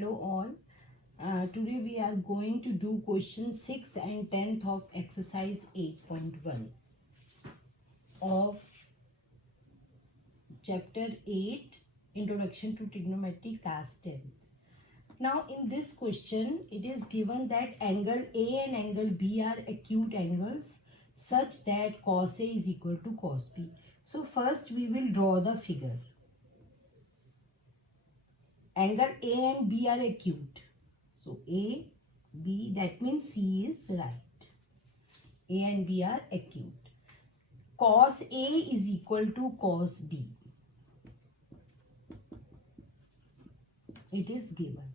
Hello all. Today we are going to do question 6 and 10th of exercise 8.1 of chapter 8 Introduction to Trigonometry class 10. Now in this question it is given that angle A and angle B are acute angles such that cos A is equal to cos B. So first we will draw the figure. Angle A and B are acute. So A, B, that means C is right. A and B are acute. Cos A is equal to cos B. It is given.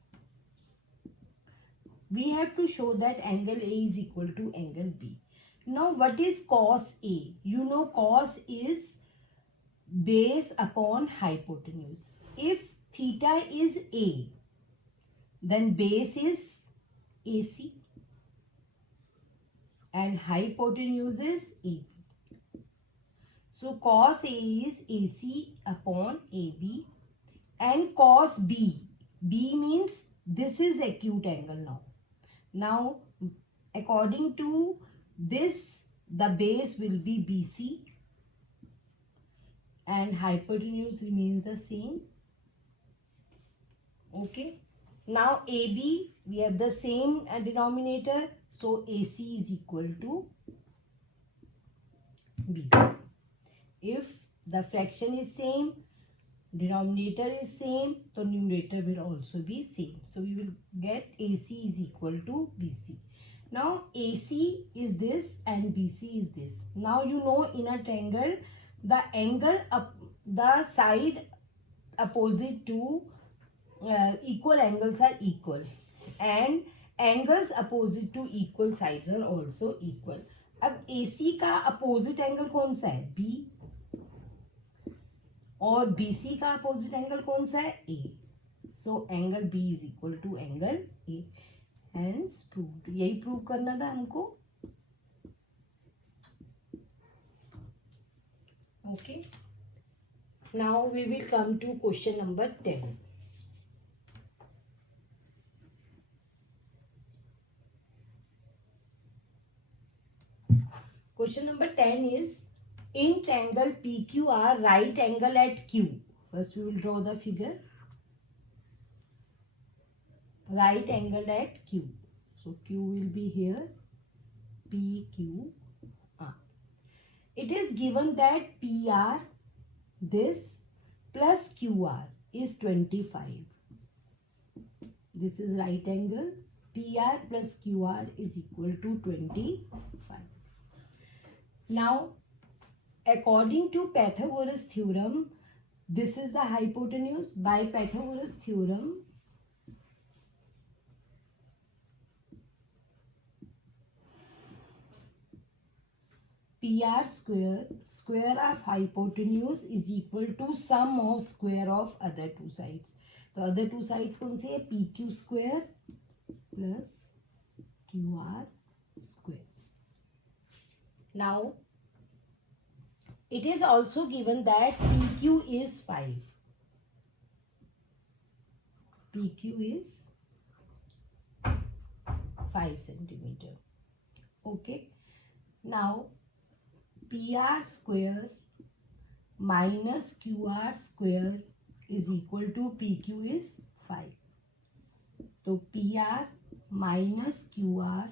We have to show that angle A is equal to angle B. Now what is cos A? You know cos is base upon hypotenuse. If theta is A, then base is AC and hypotenuse is AB. So cos A is AC upon AB and cos B. B means this is acute angle now. Now according to this, the base will be BC and hypotenuse remains the same. Okay. Now AB, we have the same denominator. So AC is equal to BC. If the fraction is same, denominator is same, so numerator will also be same. So we will get AC is equal to BC. Now AC is this and BC is this. Now you know in a triangle, the angle the side opposite to equal angles are equal and angles opposite to equal sides are also equal. अब AC का opposite angle कौन सा है? B. और BC का opposite angle कौन सा है? A. So angle B is equal to angle A. Hence proved. यही prove करना था हमको. Okay. Now we will come to question number 10. Question number 10 is, in triangle PQR, right angle at Q. First we will draw the figure. Right angle at Q. So Q will be here. PQR. It is given that PR, this, plus QR is 25. This is right angle. PR plus QR is equal to 25. Now, according to Pythagoras theorem, this is the hypotenuse. By Pythagoras theorem, PR square of hypotenuse is equal to sum of square of other two sides. तो other two sides कौन से है? PQ square plus QR square. Now, it is also given that PQ is 5. PQ is 5 centimeter. Okay. Now, PR square minus QR square is equal to PQ is 5. So, PR minus QR,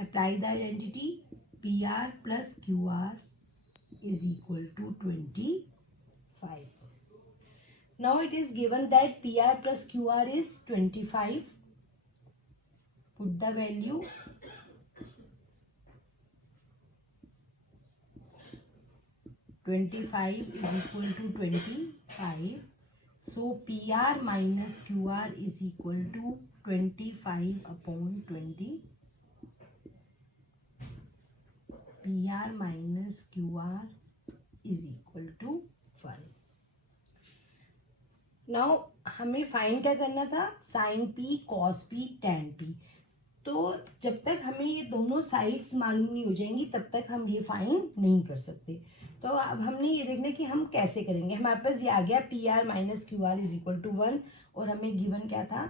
apply the identity, PR plus QR is equal to 25. Now it is given that PR plus QR is 25. Put the value. (25) is equal to 25. So PR minus QR is equal to 25 upon 20. PR minus QR is equal to 1. Now हमें find क्या करना था? Sine P, cos P, tan P. तो जब तक हमें ये दोनों साइड्स मालूम नहीं हो जाएंगी तब तक हम ये फाइंड नहीं कर सकते. तो अब हमने ये देखना कि हम कैसे करेंगे. हमारे पास ये आ गया P R minus Q R is equal to 1 और हमें गिवन क्या था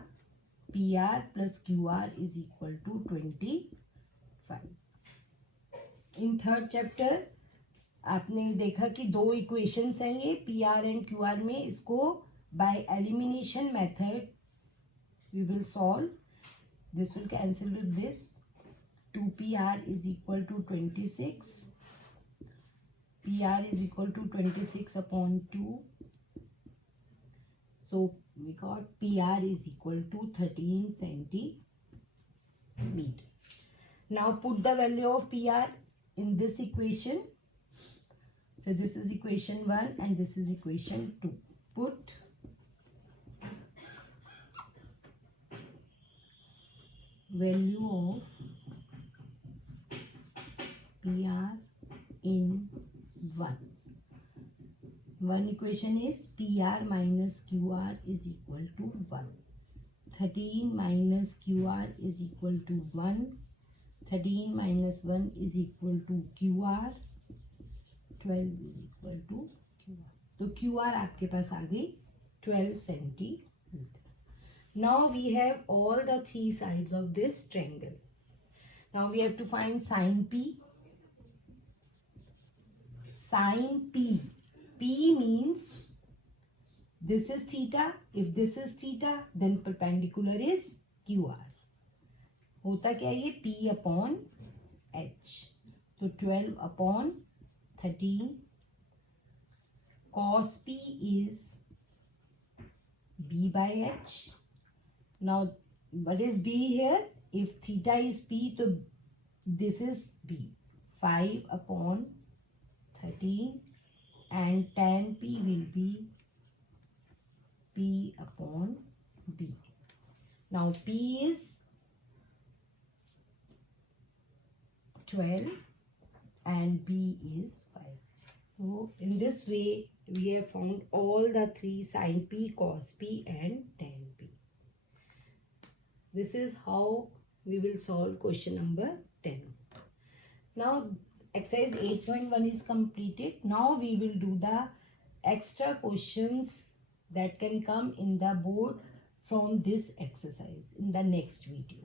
P R plus Q R is equal to 25. In third chapter आपने देखा कि दो इक्वेशंस हैं ये P R and Q R में. इसको by elimination method we will solve. This will cancel with this. 2pr is equal to 26. pr is equal to 26 upon 2. So we got pr is equal to 13 centimeter. Now put the value of pr in this equation. So this is equation 1 and this is equation 2. Put value of PR in 1. One equation is PR minus QR is equal to 1. 13 minus QR is equal to 1. 13 minus 1 is equal to QR. 12 is equal to QR. तो QR आपके पास आ गई 12 centimeter. Now we have all the three sides of this triangle. Now we have to find sine P. Sine P. P means this is theta. If this is theta, then perpendicular is QR. होता क्या ये P upon H. तो 12 upon 13. Cos P is B by H. Now what is B here? If theta is P, so this is B. 5 upon 13 and tan P will be P upon B. Now P is 12 and B is 5. So in this way we have found all the three sine P, cos P and tan P. This is how we will solve question number 10. Now exercise 8.1 is completed. Now we will do the extra questions that can come in the board from this exercise in the next video.